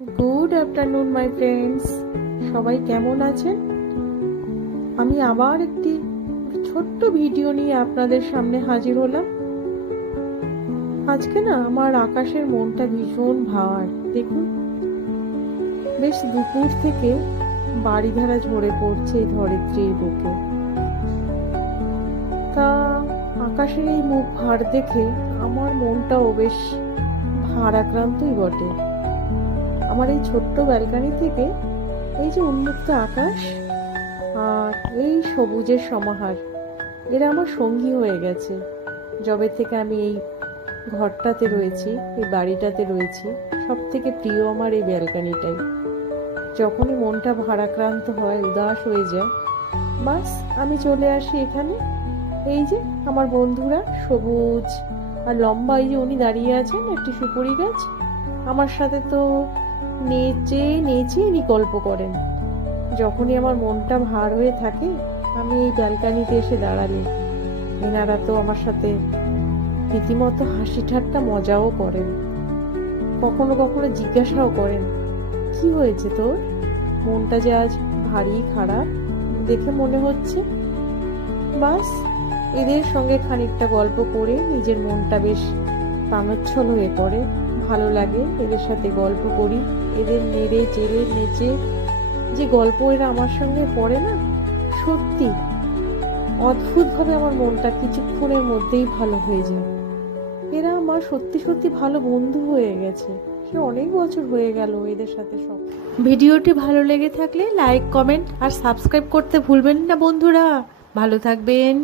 Good afternoon my friends, সবাই কেমন আছেন? আমি আবার একটি ছোট্ট ভিডিও নিয়ে আপনাদের সামনে হাজির হলাম। আজকে না আমার আকাশের মনটা ভীষণ ভার। দেখুন, বেশ দুপুর থেকে বাড়িধারা ঝরে পড়ছে এই ধরিত্রীর বুকে। তা আকাশের এই মুখ ভার দেখে আমার মনটাও বেশ ভারাক্রান্তই বটে। আমার এই ছোট্ট ব্যালকনি থেকে এই যে উন্মুক্ত আকাশ আর এই সবুজের সমাহার, এরা আমার সঙ্গী হয়ে গেছে। যবে থেকে আমি এই ঘরটাতে রয়েছি, এই বাড়িটাতে রয়েছি, সব থেকে প্রিয় আমার এই ব্যালকনিটাই। যখনই মনটা ভারাক্রান্ত হয়, উদাস হয়ে যায়, বাস আমি চলে আসি এখানে। এই যে আমার বন্ধুরা সবুজ আর লম্বা, এই যে উনি দাঁড়িয়ে আছেন একটি সুপুরি গাছ, আমার সাথে তো নেচে নেচে ইনি গল্প করেন। যখনই আমার মনটা ভার হয়ে থাকে, আমি এই ব্যালকানিতে এসে দাঁড়ালে এনারা তো আমার সাথে রীতিমতো হাসি ঠাট্টা মজাও করেন। কখনো কখনো জিজ্ঞাসাও করেন, কি হয়েছে তোর? মনটা যে আজ ভারী খারাপ দেখে মনে হচ্ছে। বাস এদের সঙ্গে খানিকটা গল্প করে নিজের মনটা বেশ প্রাণোচ্ছল হয়ে পড়ে। ভালো লাগে এদের সাথে গল্প করি। এদের নেড়ে চেড়ে নেচে যে গল্প এরা আমার সঙ্গে পড়ে না, সত্যি অদ্ভুতভাবে আমার মনটা কিছুক্ষণের মধ্যেই ভালো হয়ে যায়। এরা আমার সত্যি সত্যি ভালো বন্ধু হয়ে গেছে। সে অনেক বছর হয়ে গেল এদের সাথে সব। ভিডিওটি ভালো লেগে থাকলে লাইক, কমেন্ট আর সাবস্ক্রাইব করতে ভুলবেন না বন্ধুরা। ভালো থাকবেন।